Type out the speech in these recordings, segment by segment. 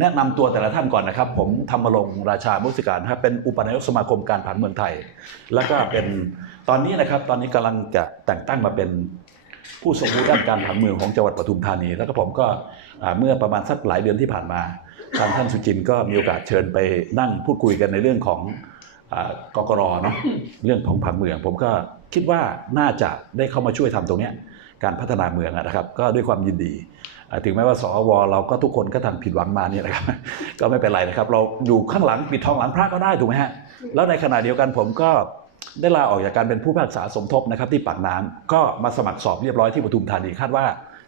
แนะนำตัวแต่ละท่านก่อนนะครับ ผมธรรมรงราชามุสิการครับเป็นอุปนายกสมาคมการผังเมืองไทย แล้วก็เป็นตอนนี้นะครับตอนนี้กำลังจะแต่งตั้งมาเป็นผู้ทรงรู้ด้านการผังเมืองของจังหวัดปทุมธานี แล้วก็ผมก็เมื่อประมาณสักหลายเดือนที่ผ่านมาทางท่านสุจินก็มีโอกาสเชิญไปนั่งพูดคุยกันในเรื่องของอกกรเนาะเรื่องของผังเมือง ผมก็คิดว่าน่าจะได้เข้ามาช่วยทำตรงนี้การพัฒนาเมืองนะครับ ก็ด้วยความยินดี ถึงแม้ว่าสวเราก็ทุกคนก็ทำผิดหวังมาเนี่ยนะครับ ก็ไม่เป็นไรนะครับ เราอยู่ข้างหลังปิดทองหลังพระก็ได้ถูกไหมฮะแล้วในขณะเดียวกันผมก็ได้ลาออกจากการเป็นผู้พิพากษาสมทบนะครับที่ปากน้ำก็มาสมัครสอบเรียบร้อยที่ปทุมธานีคาดว่า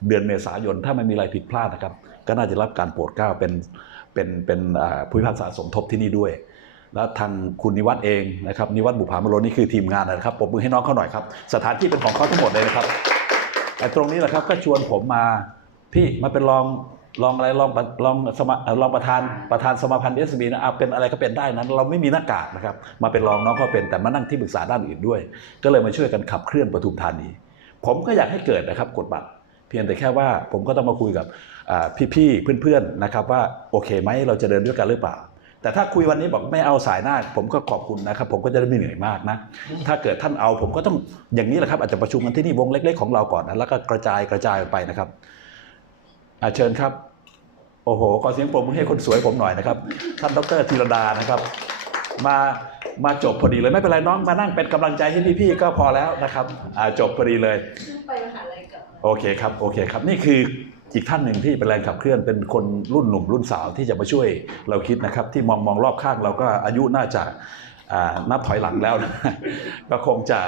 เดือนเมษายนถ้าไม่มีอะไรผิดพลาดนะครับ ก็น่าจะรับการโปรดเกล้าเป็นเป็นเป็นอ่าผู้พิพากษาสมทบที่นี่ด้วย แล้วทางคุณนิวัฒน์เองนะครับนิวัฒน์บุภามโรนี่คือทีมงานนะครับปรบมือให้น้องเขาหน่อยครับ สถานที่เป็นของเขาทั้งหมดเลยนะครับ แต่ตรงนี้แหละครับก็ชวนผมมา พี่มาเป็นรองรองอะไรรองรองสมารองประธานประธานสมาพันธ์เอสบีนะเอาเป็นอะไรก็เป็นได้นั้น เราไม่มีหน้ากากนะครับ มาเป็นรองน้องก็เป็นแต่มานั่งที่ปรึกษาด้านอื่นด้วย ก็เลยมาช่วยกันขับเคลื่อนปทุมธานี ผมก็อยากให้เกิดนะครับกฎบัตรเพียงแต่แค่ว่าผมก็ต้องมาคุยกับพี่ๆเพื่อนๆนะครับว่าโอเคไหมเราจะเดินด้วยกันหรือเปล่าแต่ถ้าคุยวันนี้บอกไม่เอาสายหน้า ผมก็ขอบคุณนะครับ ผมก็จะได้ไม่เหนื่อยมากนะ ถ้าเกิดท่านเอาผมก็ต้องอย่างนี้แหละครับ อาจจะประชุมกันที่นี่วงเล็ก ๆ ของเราก่อนนะแล้วก็กระจายกระจายออกไปนะครับ อาเชิญครับ โอ้โหขอเสียงปรบมือให้คนสวยผมหน่อยนะครับ ท่านดรธีรดานะครับ มามาจบพอดีเลยไม่เป็นไรน้องมานั่งเป็นกำลังใจให้พี่ๆก็พอแล้วนะครับอ่าจบพอดีเลยเพิ่งไปมหาลัยกลับมาโอเคครับโอเคครับ นี่คืออีกท่านหนึ่งที่เป็นแรงขับเคลื่อนเป็นคนรุ่นหนุ่มรุ่นสาวที่จะมาช่วยเราคิดนะครับ ที่มองมองรอบข้างเราก็อายุน่าจะอ่านับถอยหลังแล้วนะก็คงจะ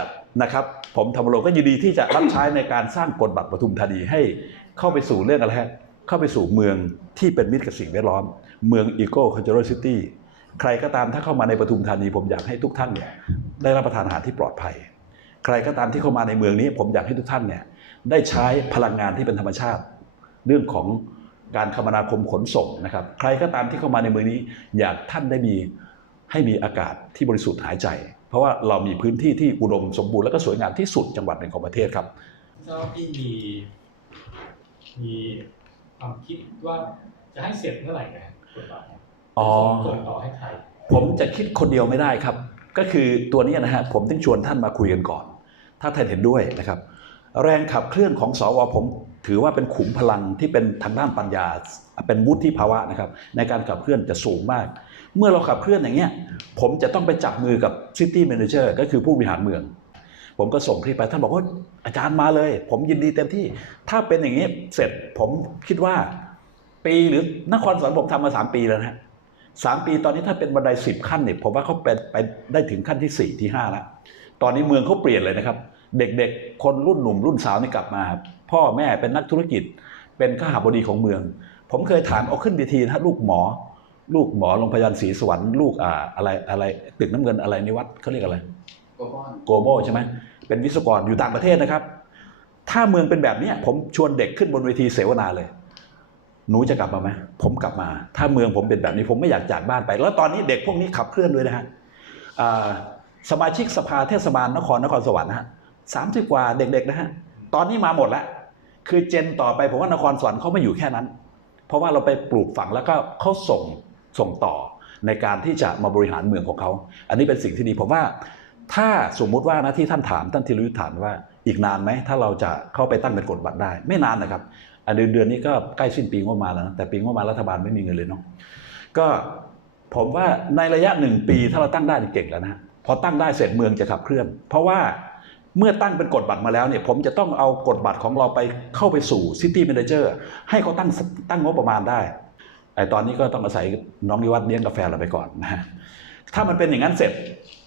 นะครับผมธรรมรงค์ก็ยินดีที่จะรับใช้ในการสร้างกฎบัตรปทุมธานีให้เข้าไปสู่เรื่องอะไรฮะ เข้าไปสู่เมืองที่เป็นมิตรกับสิ่งแวดล้อม เมืองอีโก้คอนเจอร์ซิตี้ใครก็ตามถ้าเข้ามาในปทุมธานีผมอยากให้ทุกท่านเนี่ยได้รับประทานอาหารที่ปลอดภัย ใครก็ตามที่เข้ามาในเมืองนี้ ผมอยากให้ทุกท่านเนี่ยได้ใช้พลังงานที่เป็นธรรมชาติ เรื่องของการคมนาคมขนส่งนะครับ ใครก็ตามที่เข้ามาในเมืองนี้ อยากท่านได้มีให้มีอากาศที่บริสุทธิ์หายใจ เพราะว่าเรามีพื้นที่ที่อุดมสมบูรณ์และก็สวยงามที่สุดจังหวัดหนึ่งของประเทศครับเจ้าพี่มีมี ความคิดว่าจะให้เสร็จเมื่อไหร่นะกฎหมายอ๋อส่งต่อให้ใครผมจะคิดคนเดียวไม่ได้ครับ ก็คือตัวนี้นะฮะผมต้องชวนท่านมาคุยกันก่อน ถ้าท่านเห็นด้วยนะครับ แรงขับเคลื่อนของสวผมถือว่าเป็นขุมพลังที่เป็นทางด้านปัญญา เป็นวุฒิภาวะนะครับ ในการขับเคลื่อนจะสูงมาก เมื่อเราขับเคลื่อนอย่างเงี้ยผมจะต้องไปจับมือกับซิตี้ a ม a เจอร์ก็คือผู้บริหารเมือง ผมก็ส่งคลิปไปท่านบอกว่าอาจารย์มาเลย ผมยินดีเต็มที่ ถ้าเป็นอย่างนี้เสร็จผมคิดว่า ปีหรือนครสวรรค์ผมทำมาสามปีแล้วนะสามปีตอนนี้ถ้าเป็นบันไดสิบขั้นเนี่ยผมว่าเขาเป็นไปได้ถึงขั้นที่สี่ที่ห้าแล้วตอนนี้เมืองเขาเปลี่ยนเลยนะครับ เด็กๆ คนรุ่นหนุ่มรุ่นสาวนี่กลับมา พ่อแม่เป็นนักธุรกิจ เป็นข้าหาบดีของเมือง ผมเคยถามเอาขึ้นเวทีนะลูกหมอ ลูกหมอโรงพยาบาลศรีสวรรค์ลูกอ่าอะไรอะไรตึกน้ำเงินอะไรนิวัดเขาเรียกอะไร โกบอนโบใช่ไหมเป็นวิศวกรอยู่ต่างประเทศนะครับ ถ้าเมืองเป็นแบบนี้ผมชวนเด็กขึ้นบนเวทีเสวนาเลย หนูจะกลับมาไหมผมกลับมา ถ้าเมืองผมเป็นแบบนี้ผมไม่อยากจากบ้านไป แล้วตอนนี้เด็กพวกนี้ขับเคลื่อนด้วยนะฮะสมาชิกสภาเทศบาลนครนครสวรรค์นะฮะสามสิบกว่าเด็กๆนะฮะตอนนี้มาหมดแล้วคือเจนต่อไปผมว่านครสวรรค์เขาไม่อยู่แค่นั้น เพราะว่าเราไปปลูกฝังแล้วก็เขาส่งส่งต่อในการที่จะมาบริหารเมืองของเขา อันนี้เป็นสิ่งที่ดีผมว่า ถ้าสมมุติว่านะที่ท่านถามท่านธีรยุทธ์ถามว่าอีกนานไหมถ้าเราจะเข้าไปตั้งเป็นกฎบัตรได้ ไม่นานนะครับอันเดือนเดือนนี้ก็ใกล้สิ้นปีงบมาแล้วนะแต่ปีงบมารัฐบาลไม่มีเงินเลยเนาะก็ผมว่าในระยะหนึ่งปีถ้าเราตั้งได้เก่งแล้วนะพอตั้งได้เสร็จเมืองจะขับเคลื่อน เพราะว่าเมื่อตั้งเป็นกฎบัตรมาแล้วเนี่ยผมจะต้องเอากฎบัตรของเราไปเข้าไปสู่ซิตี้ a ม a เจอร์ให้เขาตั้งตั้งงบประมาณได้ไอตอนนี้ก็ต้องอาศัยน้องนิวัฒน์เลี้ยงกาแฟเราไปก่อนนะฮะ ถ้ามันเป็นอย่างนั้นเสร็จ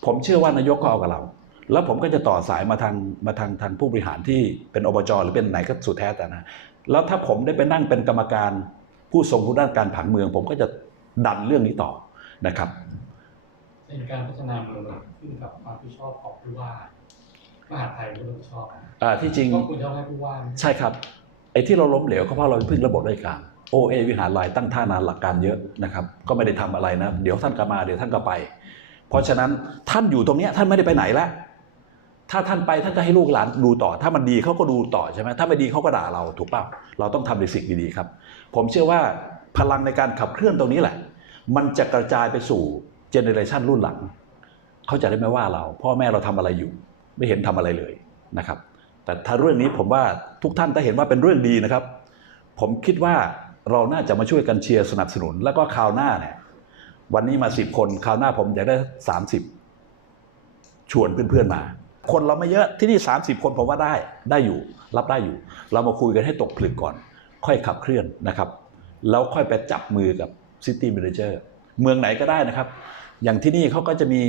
ผมเชื่อว่านายกก็เอากับเรา แล้วผมก็จะต่อสายมาทางมาทางทางผู้บริหารที่เป็นอบจหรือเป็นไหนก็สุดแท้แต่นะแล้วถ้าผมได้ไปนั่งเป็นกรรมการผู้ทรงรู้ด้านการผังเมือง ผมก็จะดันเรื่องนี้ต่อนะครับในการพัฒนาเมืองมันขึ้นกับความรับผิดชอบของผู้ว่ามหาดไทยก็รับผิดชอบนะอ่าที่จริงก็คุณจะให้ผู้ว่าใช่ครับไอ้ที่เราล้มเหลวก็เพราะเราพึ่งระบบราชการโอเอวิหารลายตั้งท่านานหลักการเยอะนะครับ ก็ไม่ได้ทำอะไรนะ เดี๋ยวท่านก็มาเดี๋ยวท่านก็ไป เพราะฉะนั้นท่านอยู่ตรงนี้ท่านไม่ได้ไปไหนละถ้าท่านไปท่านก็ให้ลูกหลานดูต่อ ถ้ามันดีเขาก็ดูต่อใช่ไหมถ้าไม่ดีเขาก็ด่าเราถูกป่าเราต้องทำในสิ่งดีๆครับ ผมเชื่อว่าพลังในการขับเคลื่อนตรงนี้แหละ มันจะกระจายไปสู่เจเนอเรชันรุ่นหลัง เขาจะได้ไม่ว่าเรา พ่อแม่เราทำอะไรอยู่ ไม่เห็นทำอะไรเลยนะครับ แต่ถ้าเรื่องนี้ผมว่าทุกท่านถ้าเห็นว่าเป็นเรื่องดีนะครับ ผมคิดว่าเราน่าจะมาช่วยกันเชียร์สนับสนุน แล้วก็คราวหน้าเนี่ยวันนี้มาสิบคนคราวหน้าผมอยากได้สามสิบชวนเพื่อนๆมา คนเราไม่เยอะที่นี่ 30 คนผมว่าได้ได้อยู่ รับได้อยู่ เรามาคุยกันให้ตกผลึกก่อน ค่อยขับเคลื่อนนะครับ แล้วค่อยไปจับมือกับซิตี้ m ม n เจอร์เมืองไหนก็ได้นะครับ อย่างที่นี่เขาก็จะมี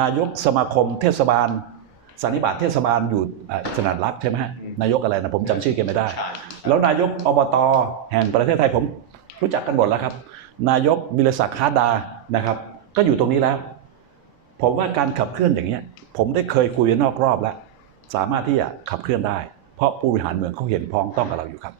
นายกสมาคมเทศบาล สันนิบาตเทศบาลอยู่อ่าสนัดรักใช่ไหมฮะนายกอะไรนะผมจำชื่อแกไม่ได้ แล้วนายกอบตแห่งประเทศไทยผมรู้จักกันหมดแล้วครับ นายกบิลศักดิ์ฮาร์ดานะครับ ก็อยู่ตรงนี้แล้ว ผมว่าการขับเคลื่อนอย่างเนี้ย ผมได้เคยคุยนอกรอบแล้ว สามารถที่จะขับเคลื่อนได้ เพราะผู้บริหารเมืองเขาเห็นพ้องต้องกับเราอยู่ครับ